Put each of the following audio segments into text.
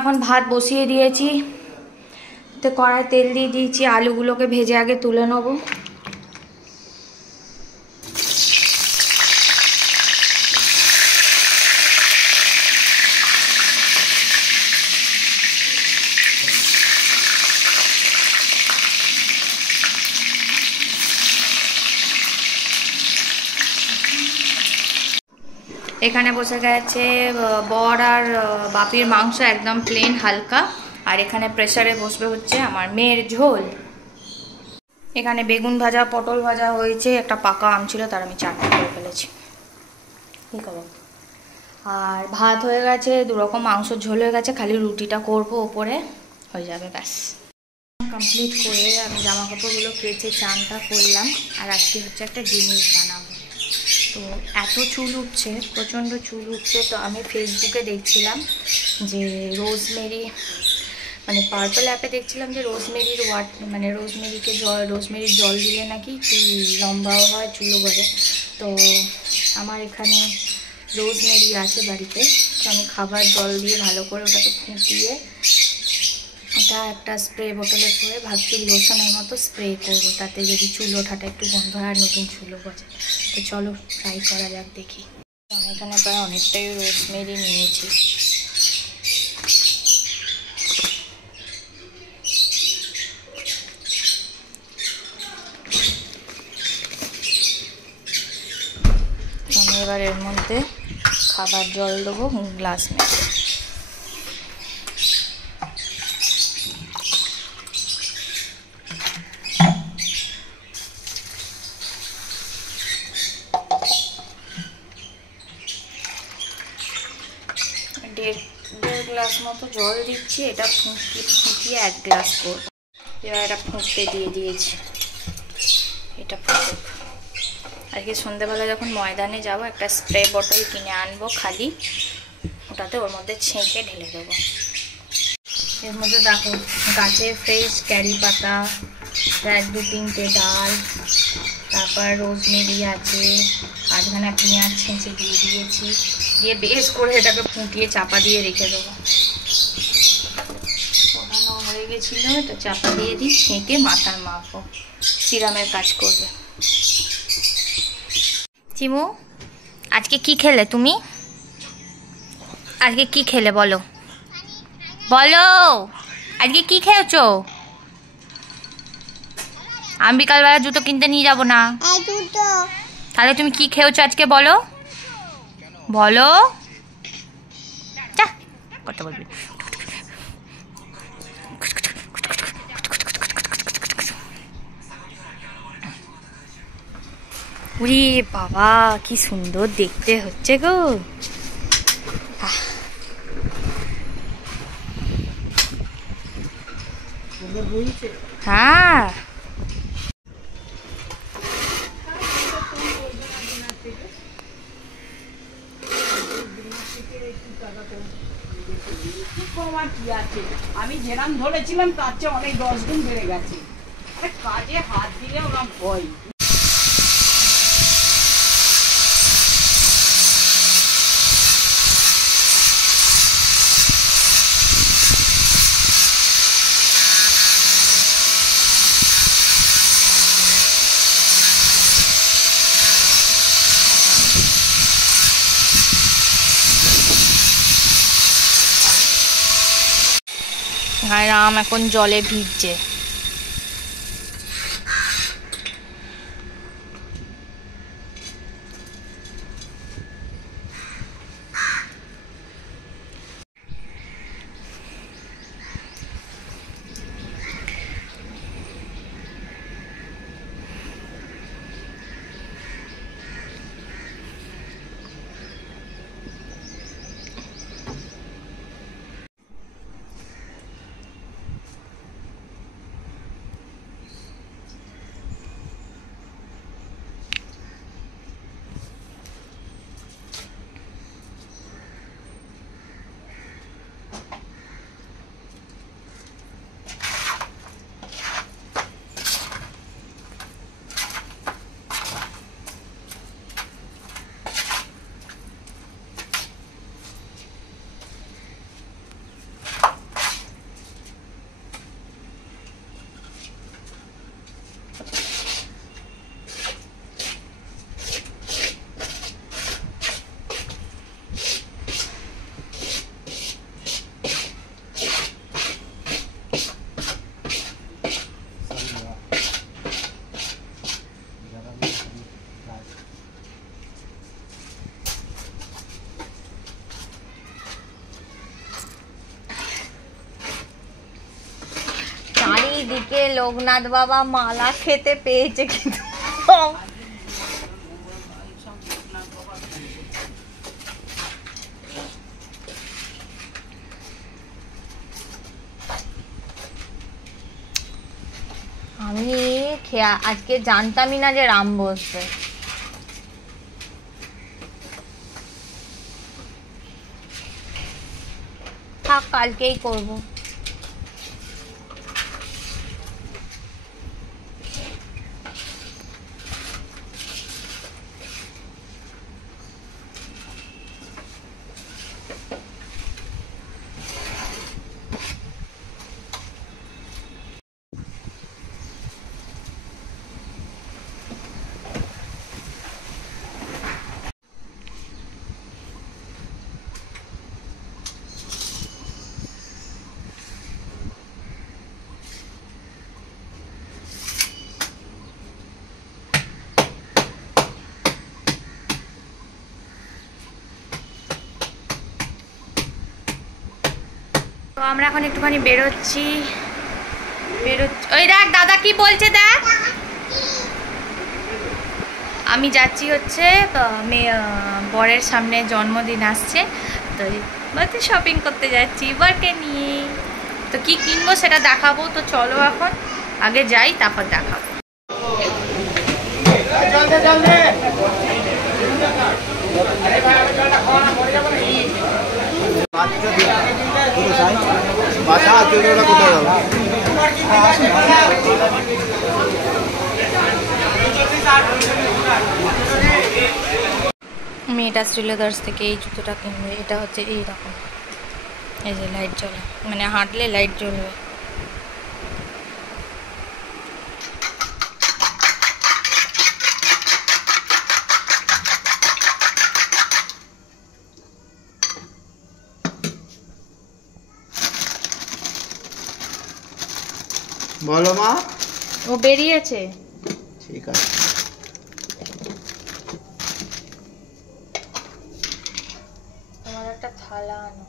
এখন ভাত বসিয়ে দিয়েছি, তো কড়াই তেল দিয়ে দিয়েছি, আলুগুলোকে ভেজে আগে তুলে নেবো। এখানে বসে গেছে বর আর বাপির মাংস, একদম প্লেন হালকা। আর এখানে প্রেসারে বসবে হচ্ছে আমার মেয়ের ঝোল। এখানে বেগুন ভাজা, পটল ভাজা হয়েছে, একটা পাকা আম ছিল তার আমি চাটনি করে ফেলেছি। ঠিক আছে। আর ভাত হয়ে গেছে, দুরকম মাংসর ঝোল হয়ে গেছে, খালি রুটিটা করবো ওপরে, হয়ে যাবে ব্যাস। কমপ্লিট করে আমি জামা কাপড়গুলো কেচে চানটা করলাম। আর আজকে হচ্ছে একটা জিনিস বানাবো। তো এত চুল উঠছে, প্রচণ্ড চুল উঠছে, তো আমি ফেসবুকে দেখছিলাম যে রোজমেরি, মানে পার্পল অ্যাপে দেখছিলাম যে রোজমেরির রোজমেরির জল দিলে নাকি চুল লম্বাও হয়, চুলও গড়ে। তো আমার এখানে রোজমেরি আছে বাড়িতে, তো আমি খাবার জল দিয়ে ভালো করে ওটাকে ফুটিয়ে ওটা একটা স্প্রে বোতলে করে ভাবছি লোশনের মতো স্প্রে করবো, তাতে যদি চুল ওঠাটা একটু বন্ধ হয় আর নতুন চুলও গজে। তো চলো ট্রাই করা যাক, দেখি। আমি এখানে প্রায় অনেকটাই রোজমেরি নিয়েছি। আমি এবার এর মধ্যে খাবার জল দেবো গ্লাস মেপে। দেড় গ্লাস মতো জল দিচ্ছি, এটা ফুটিয়ে 1 গ্লাস করব। এবার এটা ফুটতে দিয়ে দিয়েছি, এটা ফুটুক। আজকে সন্ধ্যেবেলা যখন ময়দানে যাব একটা স্প্রে বোতল কিনে আনবো খালি, ওটাতে ওর মধ্যে ছেঁকে ঢেলে দেবো। এর মধ্যে দেখো গাছের ফ্রেশ ক্যারি পাতা, 1-2-3টে ডাল, তারপর রোজমেরি আছে, 8খানা পেঁয়াজ ছেঁচে দিয়ে দিয়েছি, দিয়ে বেশ করে এটাকে ফুটিয়ে চাপা দিয়ে রেখে দেবো। ফোটানো হয়ে গেছিলো, এটা চাপা দিয়ে দিই, ছেঁকে মাথার মাখবো, সিরামের কাজ করবে। চিমু, আজকে কি খেলে তুমি? আজকে কি খেলে বলো, বলো আজকে কি খেয়েছো? আমি বিকালবেলা জুতো কিনতে নিয়ে যাবো না। তাহলে তুমি কি খেয়েছো আজকে বলো, বলো। কথা বলবি। উরি বাবা, কি সুন্দর দেখতে হচ্ছে গো। হ্যাঁ, আমি যেরাম ধরেছিলাম তার চেয়ে অনেক 10 গুণ বেড়ে গেছে। কাজে হাত দিলে ওরা ভয়। রাম এখন জলে ভিজছে। এইদিকে লোকনাথ বাবা মালা খেতে পেয়েছে কিন্তু আমি আজকে জানতামই না যে রাম বসবে। থাক, কালকেই করবো। তো আমরা এখন একটুখানি বেরোচ্ছি। ওই দেখ দাদা কি বলছে দেখ। আমি যাচ্ছি হচ্ছে বরের সামনে জন্মদিন আসছে, তো বলতে শপিং করতে যাচ্ছি বরকে নিয়ে। তো কি কিনবো সেটা দেখাবো, তো চলো এখন আগে যাই তারপর দেখাবো। আমি এটা শ্রীলেদার্স থেকে এই জুতোটা কিনবো। এটা হচ্ছে এইরকম, এই যে লাইট জ্বলে, মানে হাঁটলে লাইট জ্বলবে। বলো মা। ও বেরিয়েছে। ঠিক আছে। তোমার একটা থালা আনো।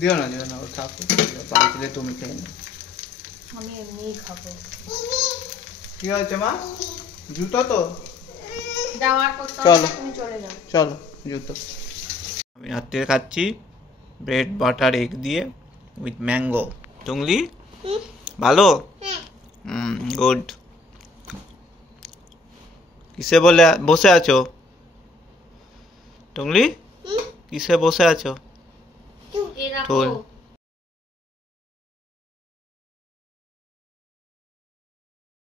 দিও না ও থাকো, পাঁচলে তুমি খেয়ে নাও। আমি এমনিই খাবো। কি হয়েছে মা? জুতো তো যাওয়ার করতে চলো তুমি চলে যাও। চলো জুতো। আমি রাত্রে খাচ্ছি ব্রেড বাটার এগ দিয়ে উইথ ম্যাঙ্গো। টুংলি ভালো? গুড। কিসে বলে বসে আছো টুংলি? কিসে বসে আছো? এই রাখো।